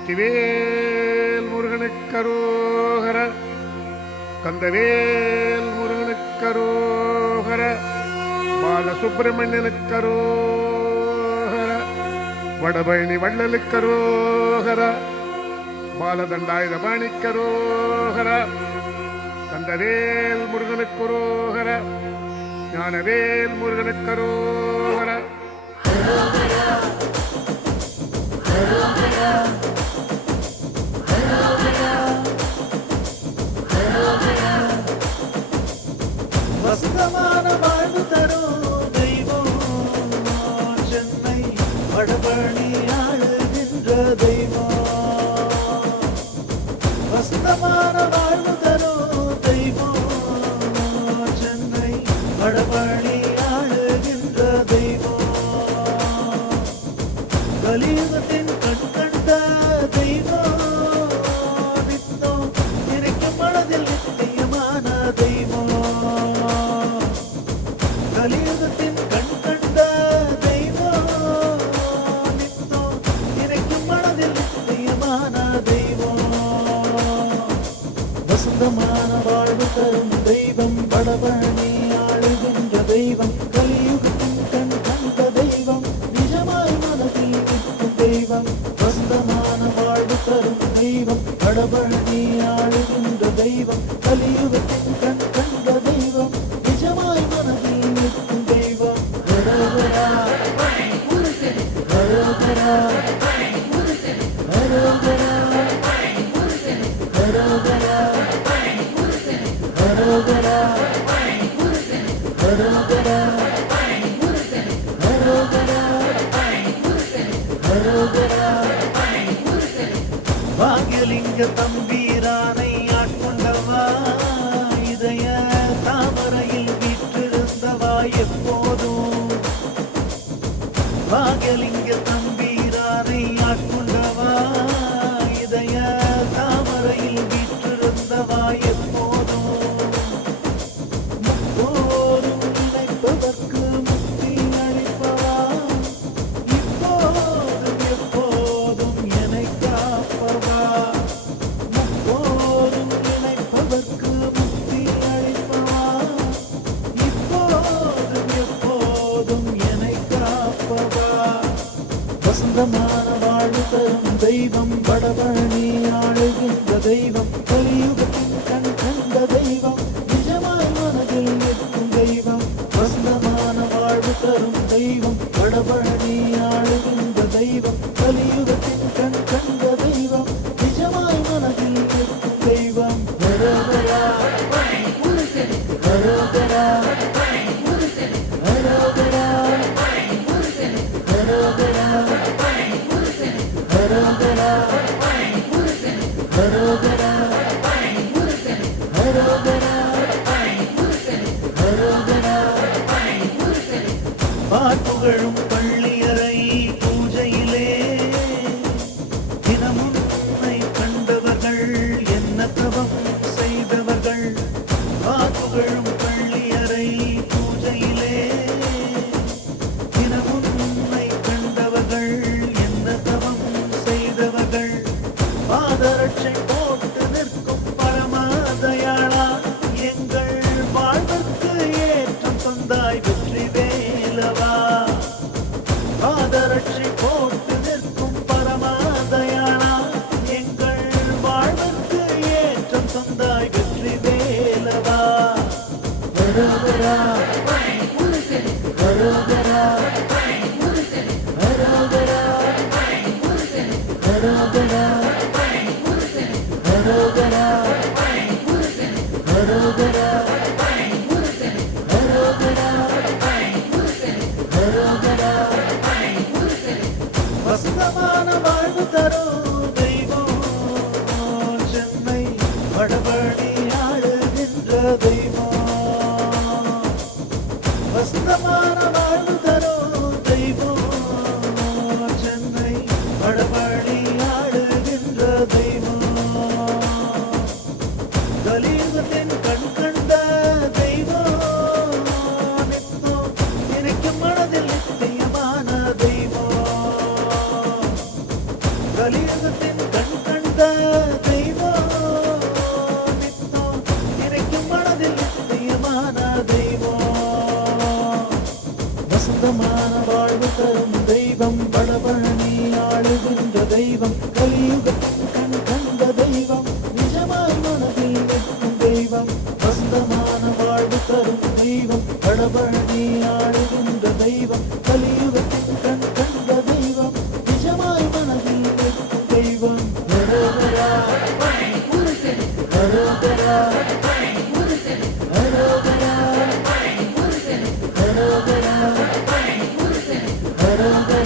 வெற்றிவேல் முருகனுக்கரோகர, கந்தவேல் முருகனுக்கரோகர, பாலசுப்பிரமணியனுக்கரோகர, வடபழனி வள்ளலுக்கரோகர, பாலதண்டாயுதபாணிக்கரோகர, கந்தவேல் முருகனுக்கரோகர, ஞானவேல் முருகனுக்கரோகர. வசந்தமான வாழ்வு தரும் தெய்வம் சென்னை வடபழனி ஆளுகின்ற தெய்வம். வசந்தமான வாழ்வு தரும் தெய்வம் சென்னை வடபழனி ஆளுகின்ற தெய்வம். கலியுகத்தின் கண் கண்ட தெய்வம், நித்தம் நினைக்கும் மனதில் நித்தியமான தெய்வம். கலியுகத்தின் கண் கண்ட தெய்வம், நித்தம் நினைக்கும் மனதில் நித்தியமான தெய்வம். வசந்தமான வாழ்வு தரும் தெய்வம், வடபழனி ஆளுகின்ற தெய்வம். கலியுகத்தின் கண் கண்ட தெய்வம், நிஜமாய் மனதில் நிற்கும் தெய்வம். வசந்தமான வாழ்வு தரும் தெய்வம், வடபழனி ஆளுகின்ற தெய்வம். கலியுகத்தின் கண் கண்ட தெய்வம், நிஜமாய் மனதில் நிற்கும் தெய்வம். ஹரோஹரா ஹரோஹரா ஹரோஹரா ஹரோஹரா ஹரோஹரா ஹரோஹரா ஹரோஹரா ஹரோஹரா. பாக்யலிங்க தம்பீரானை ஆட்கொண்டவா, இதய தாமரையில் வீற்றிருந்தவா எப்போதும். பாக்யலிங்க தம்பீரானை ஆட்கொண்டவா, இதய தாமரையில் வீற்றிருந்தவா எப்போதும். முப்போதும் நினைப்பதற்கு முக்தி அளிப்பவா, இப்போதும் எப்போதும் என்னை காப்பவா. முப்போதும் நினைப்பதற்கு முக்தி அளிப்பவா, இப்போதும் எப்போதும் என்னை காப்பவா. வசந்தமான வாழ்வு தரும் தெய்வம், வடபழனி ஆளுகின்ற தெய்வம். கலியுகத்தின் கண் கண்ட தெய்வம், நிஜமாய் மனதில் நிற்கும் தெய்வம். வசந்தமான வாழ்வு தரும் தெய்வம், வடபழனி ஆளுகின்ற தெய்வம். கலியுகத்தின் கண் கண்ட தெய்வம், நிஜமாய் மனதில் நிற்கும் தெய்வம். ஹரோஹரா ஹரோஹரா ஹரோஹரா ஹரோஹரா ஹரோஹரா ஹரோஹரா ஹரோஹரா ஹரோஹரா. பாட்டுகளும் பள்ளியறை பூஜையிலே தினமும் உன்னை கண்டவர்கள், என்ன தவம் செய்தவர்கள். பாட்டுகளும் பள்ளியறை பூஜையிலே தினமும் உன்னை கண்டவர்கள், என்ன தவம் செய்தவர்கள். பாதரட்சை போட்டு நிற்கும் பரமதயாளா, எங்கள் வாழ்வுக்கு ஏற்றம் தந்தாய் வெற்றி வேலவா. பாதரட்சை போட்டு நிற்கும் பரமதயாளா, எங்கள் வாழ்வுக்கு ஏற்றம் தந்தாய் வெற்றி வேலவா. ஹரோஹரா ஹரோஹரா ஹரோஹரா ஹரோஹரா ஹரோஹரா ஹரோஹரா ஹரோஹரா ஹரோஹரா. வசந்தமான வாழ்வு தரும் தெய்வம் வடபழனி ஆளுகின்ற தெய்வம் கலியுகத்தின் கண் கண்ட தெய்வம் நிஜமாய் மனதில் நிற்கும் தெய்வம் வசந்தமான வாழ்வு தரும் தெய்வம் வடபழனி ஆளுகின்ற தெய்வம் கலியுகத்தின் கண் கண்ட தெய்வம் நிஜமாய் மனதில் நிற்கும் தெய்வம் ஹரோஹரா ஹரோஹரா ஹரோஹரா ஹரோஹரா ஹரோஹரா